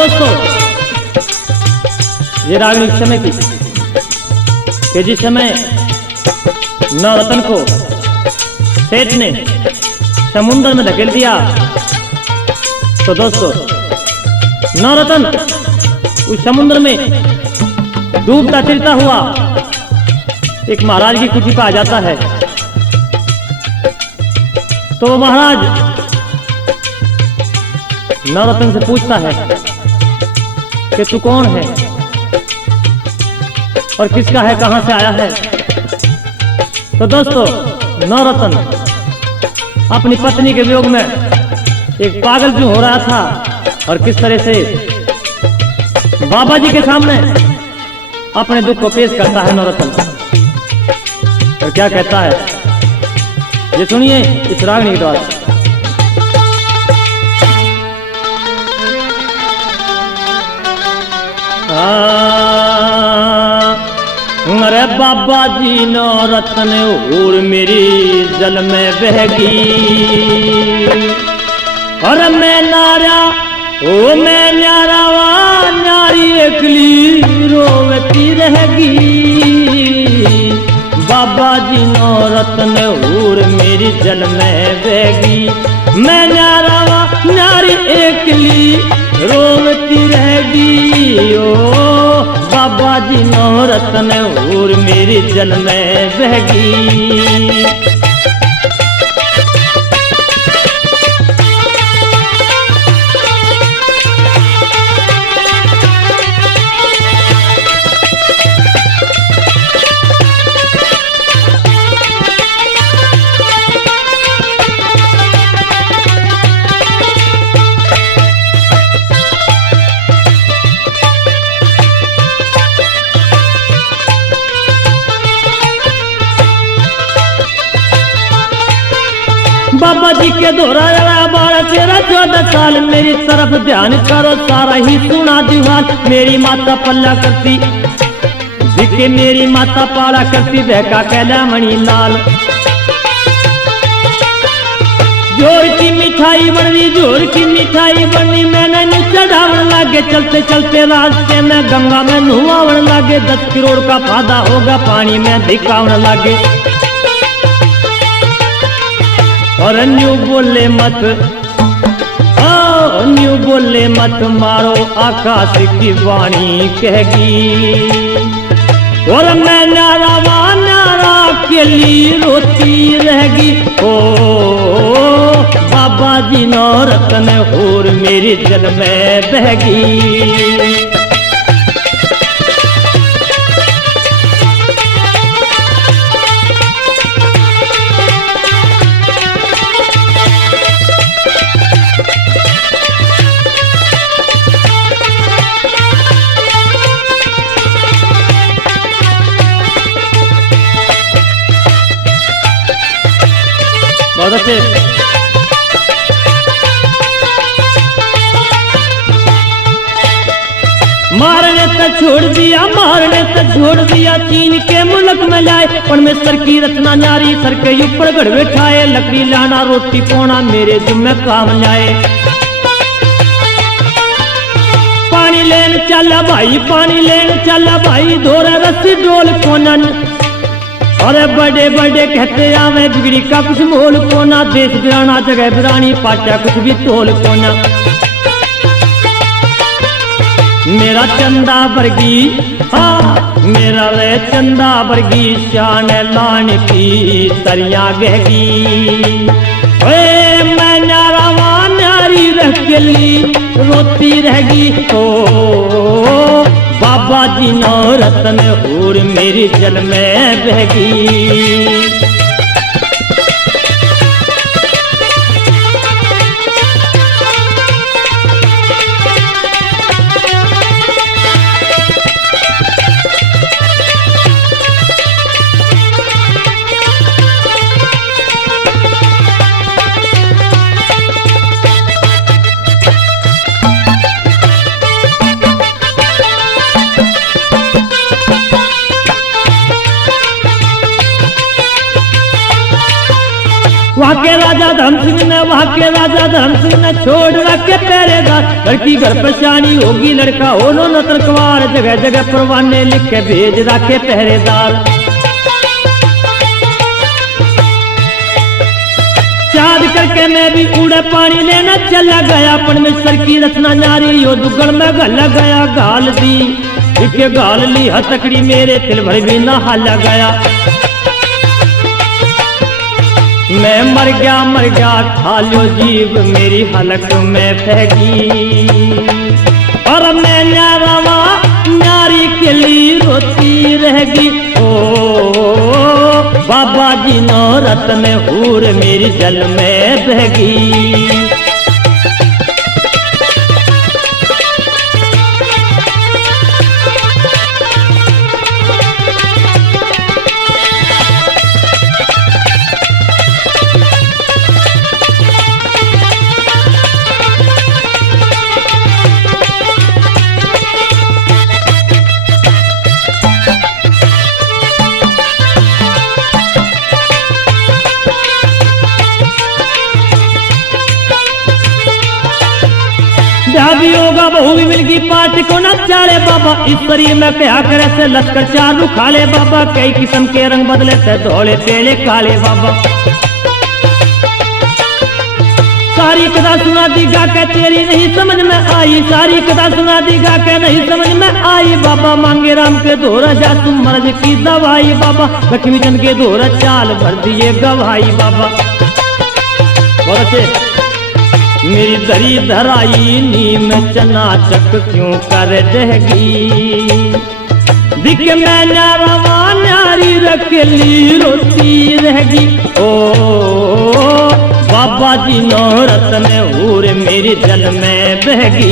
दोस्तों, ये रागनी इस समय की कि जिस समय नवरत्न को सेठ ने समुद्र में धकेल दिया, तो दोस्तों नवरत्न उस समुद्र में डूबता तिरता हुआ एक महाराज की कुटी पर आ जाता है। तो वो महाराज नवरत्न से पूछता है कि तू कौन है और किसका है, कहां से आया है। तो दोस्तों नवरत्न अपनी पत्नी के वियोग में एक पागल क्यों हो रहा था और किस तरह से बाबा जी के सामने अपने दुख को पेश करता है नवरत्न, और क्या कहता है ये सुनिए इस रागनी के द्वारा। अरे बाबा जी नवरत्न और मेरी जल में बहगी, और मैं नारा ओ मैं न्यारावा नारी एकली रोवती रहेगी। बाबा जी नवरत्न और मेरी जल में बहगी, मैं न्यारावा नारी एकली रोवती रहेगी। ओ बाबा जी नवरत्न और मेरी जल में बहगी। बाबा जी के दोहराया 12-13-14 साल, मेरी तरफ ध्यान करो सारा ही सुना दीवाल। मेरी माता पल्ला करती जिके मेरी माता पाला करती बहका कहला मणि लाल। जोर की मिठाई बननी, जोर की मिठाई बननी, मैंने चढ़ावन लागे चलते चलते रास्ते में गंगा में नुहावन लागे। 10 करोड़ का फायदा होगा पानी में धिकावन लागे। और न्यू बोले मत, न्यू बोले मत मारो आकाश की वाणी कहेगी। और मैं नारावा नारा के लिए रोती रहेगी। ओ बाबा जी नवरत्न और मेरी जल में बहगी। बहुत अच्छे। मारने तक छोड़ दिया, मारने तक छोड़ दिया, चीन के मुल्क में लाए। परमेश्वर की रचना नारी सर के ऊपर गढ़ बैठाए। लकड़ी लाना रोटी पोना मेरे जुम्मे काम लाए। पानी लेन चला भाई, पानी लेन चला भाई, धोरा रस्सी डोल कोनन। अरे बड़े बड़े कहते आवे बिगड़ी का कुछ मोल कोना। देश बिराना जगह बिरानी पाचा कुछ भी तोल कोना। मेरा चंदा वर्गी, हाँ मेरा रे चंदा वर्गी, शान लान की तरिया गहगी। मैं नारावा नारी रह के ली रोती रहेगी। ओ बाबा जी नवरत्न और मेरी जल में बहगी। वहाँ के राजा धर्म सिंह ने छोड़ रखे पहरेदार। लड़की घर परेशानी होगी, लड़का हो नो न तलवार, जगह जगह परवाने लिख के भेज रखे पहरेदार। चाँद करके मैं भी उड़े पानी लेना चला गया, परमेश्वर की रचना नारी यो दुगण में गला गया। गाल दी इके गाल ली हथकड़ी, मेरे तिल भर भी नहाला गया। मैं मर गया खा लो जीव, मेरी हलक में फेंकी। और मैं नारावा नारी के लिए रोती रहेगी। ओ बाबा जी नो रतन हूर मेरी जल में बहगी। भी होगा बहू भी मिलगी पार्ट को न चाले बाबा। इस शरीर में क्या करे से लश्कर चालू खाले बाबा। कई किस्म के रंग बदले से धोले पेले काले बाबा। सारी कथा सुना दी गा के तेरी नहीं समझ में आई, सारी कथा सुना दी गा के नहीं समझ में आई बाबा। मांगे राम के धोरा जा तुम मर्ज की दवाई बाबा। लक्ष्मी चंद के धोरा चाल भर दिए गवाई बाबा। और अच्छे मेरी दरी धराई नीम चना चक क्यों कर देगी। दिख मैं नारावा नारी रख ली रोती रहेगी। ओ बाबा जी नो रतन हूर मेरी जल में बहगी।